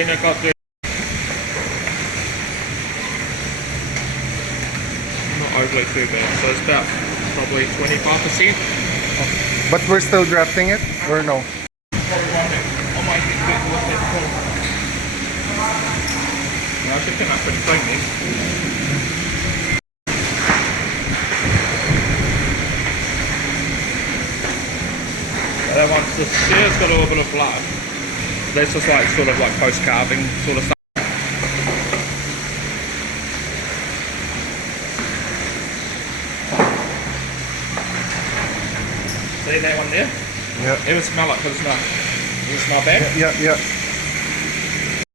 Vino got the not overly too bad, so it's about probably 25%. But we're still grafting it, or no? Probably one that I might get to look at full. No, I should come up pretty clean then. That one's just, yeah, it's got a little bit of blood. That's just like sort of like post-calving sort of stuff. See that one there? Yeah. It would smell like, because it's not bad. Yeah, yeah.